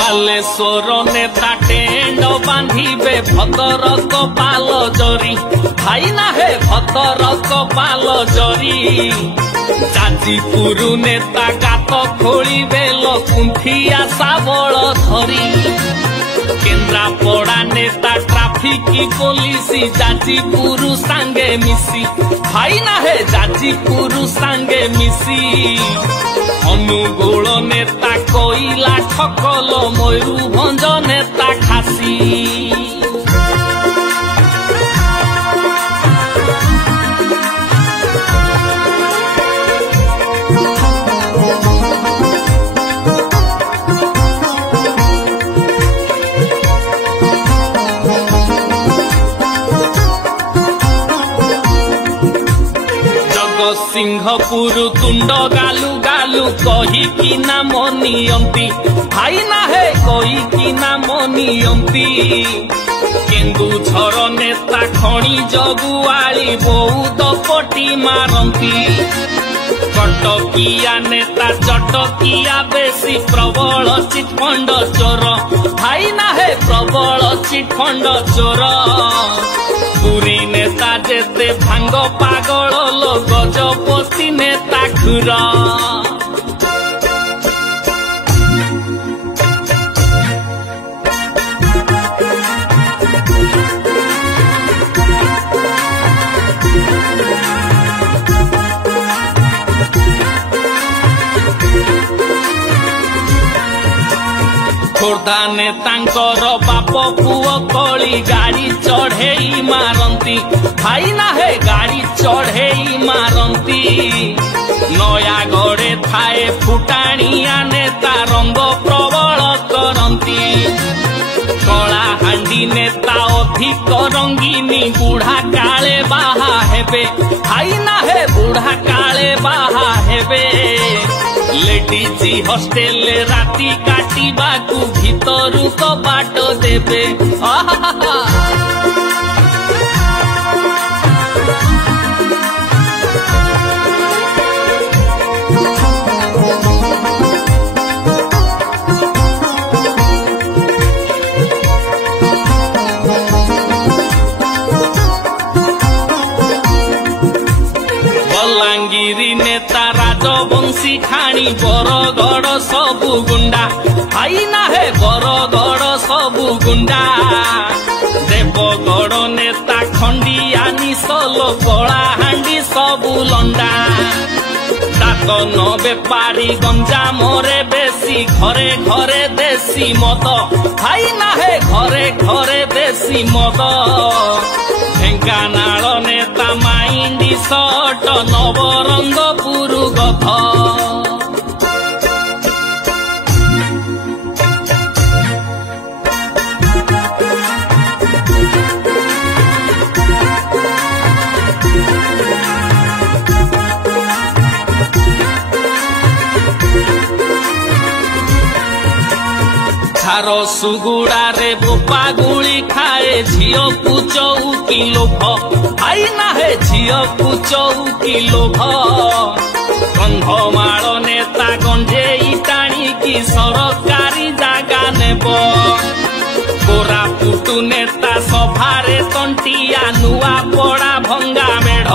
बालेश्वर नेता टेंड बांधिबे भद्रक पाल जरी भाई ना हे भद्रक पाल जरी जाजीपुर नेता गात खोलिबे लकुंठिया साबल धरी केन्द्रापड़ा नेता ट्राफिक पुलिस जाजीपुर सांगे मिसी भाई ना हे जाजीपुर सांगे मिसी अनुगोल नेता कोइला ठकल मयूरभंज नेता खासी सिंहपुर तुंड गालू गालू कही कि ना मनियंती भाई ना हे कही कि ना मनियंती केन्दुझर नेता खणी जगुआली बहुत पटी मारंती कटकिया नेता चटकिया बेसी प्रबल चिटफंड चोर भाई ना हे प्रबल चिटफंड चोर पुरी नेता जेते भांग पागल लो गजपति नेता खुर खोर्धा नेतांकर बाप पुओ कली गाड़ी चढ़ेई मारंती भाई ना हे गाड़ी चढ़ेई मारंती नयागढ़े थाए फुटाणिया नेता रंग प्रबल करंती कलाहांडी नेता अधिक रंगीनी बुढ़ा काले बाहा हेबे भाई ना हे बुढ़ा काले बाहा हेबे लेडीजी हॉस्टेल राती काटिबा को भीतरु को बाट देबे बलांगीरी नेता राजवंशी खाणी बरगढ़ सबु गुंडा भाई ना हे बरगढ़ सबु गुंडा देवगढ़ नेता खंडिया निशल कलाहांडी सबु लंडा दातन बेपारी गंजाम रे बेसी घरे घरे देसी मद भाई ना हे घरे घरे देसी मद ढेंकानाल नेता माइंडी सट नवरंगपुर गध झार सुगुड़ा रे बोपा गुली खाए झियो को चौकी लोभ भाई ना हे झियो को चौकी लोभ कंधमाल नेता गंजेई टाणी की सरकारी जागा नेब कोरापुट नेता सभारे तंटिया नुआ पड़ा भंगा मेढ़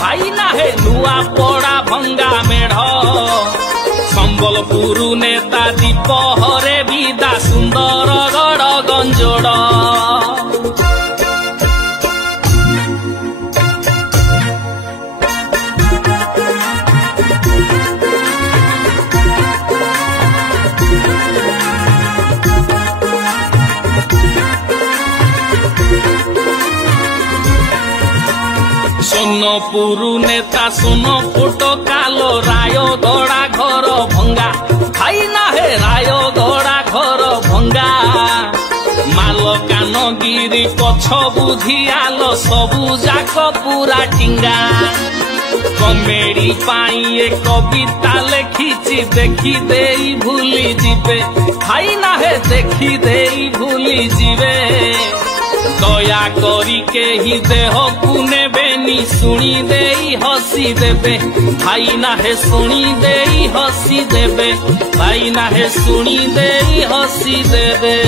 भाई ना हे नुआ पड़ा भंगा मेढ़ संबलपुर नेता दीपहरे विदा सुंदरगढ़ गंजोड़ सोनपुर नेता सोनपुट कालो रायगढ़ा घर भंगा भाई ना हे रायगढ़ा घर भंगा मालकानगिरी पछ बुझियाल सबु जाक पूरा टिंगा कमेडी पाई ए कविता लेखिची देखी देई भूली जीवे भाई ना हे देखी देई भूली जीवे दया करी के ही देह को नेबेनी शुणी देई हसी देबे भाई ना हे शुणी देई हसी देबे भाई ना हे शुणी देई हसी देबे।